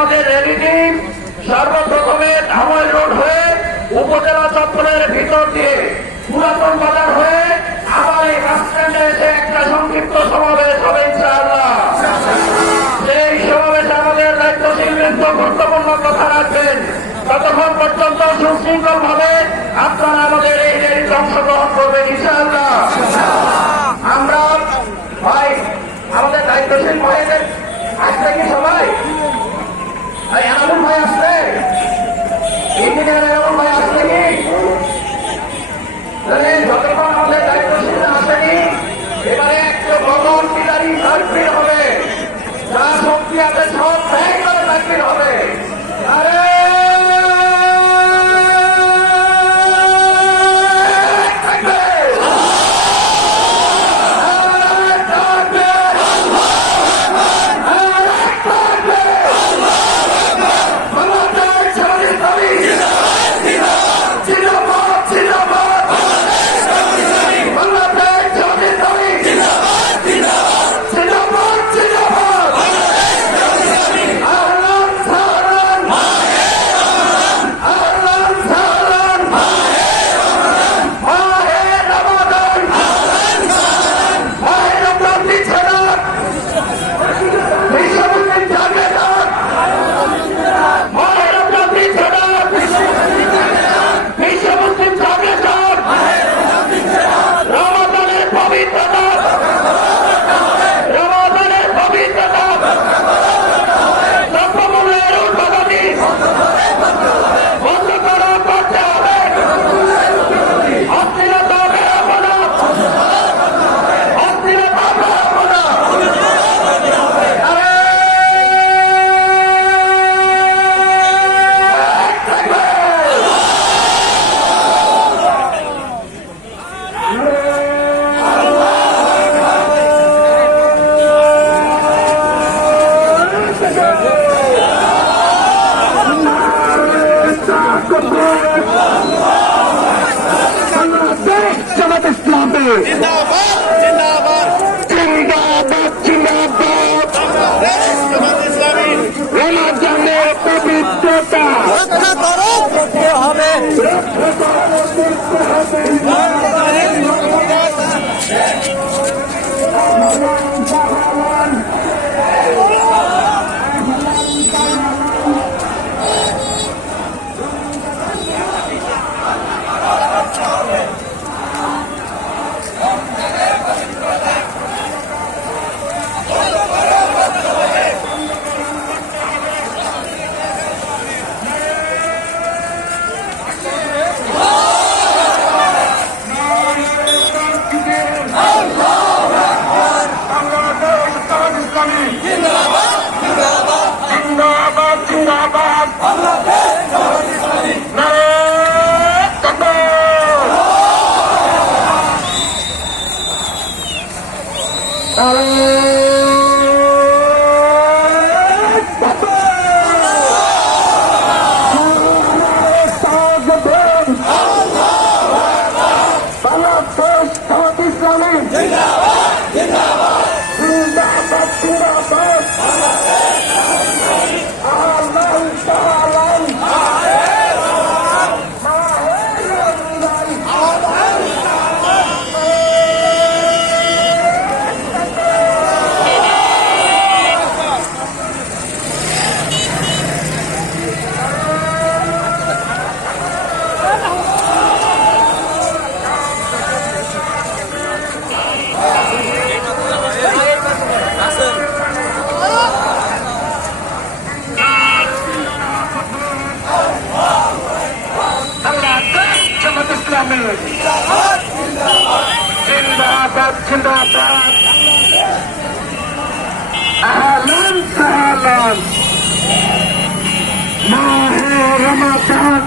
আমাদের rally team সর্বপ্রথমে ধামল road হয়ে উপজেলা চত্বরের ভিতর দিয়ে পুরাতন বাজার হয়ে আবার এই বাস স্ট্যান্ডে এসে একটা সংক্ষিপ্ত সমাবেশ হবে, ইনশাআল্লাহ। সেই সমাবেশে আমাদের দায়িত্বশীল বৃন্দ গুরুত্বপূর্ণ কথা রাখবেন। ততক্ষণ পর্যন্ত সুশৃঙ্খল ভাবে আপনারা আমাদের এই রেলিতে অংশগ্রহণ করবেন, ইনশাআল্লাহ। রক্ষা করো। হবে? জিন্দাবাদ আহলান সাহলান মাহে রমাদান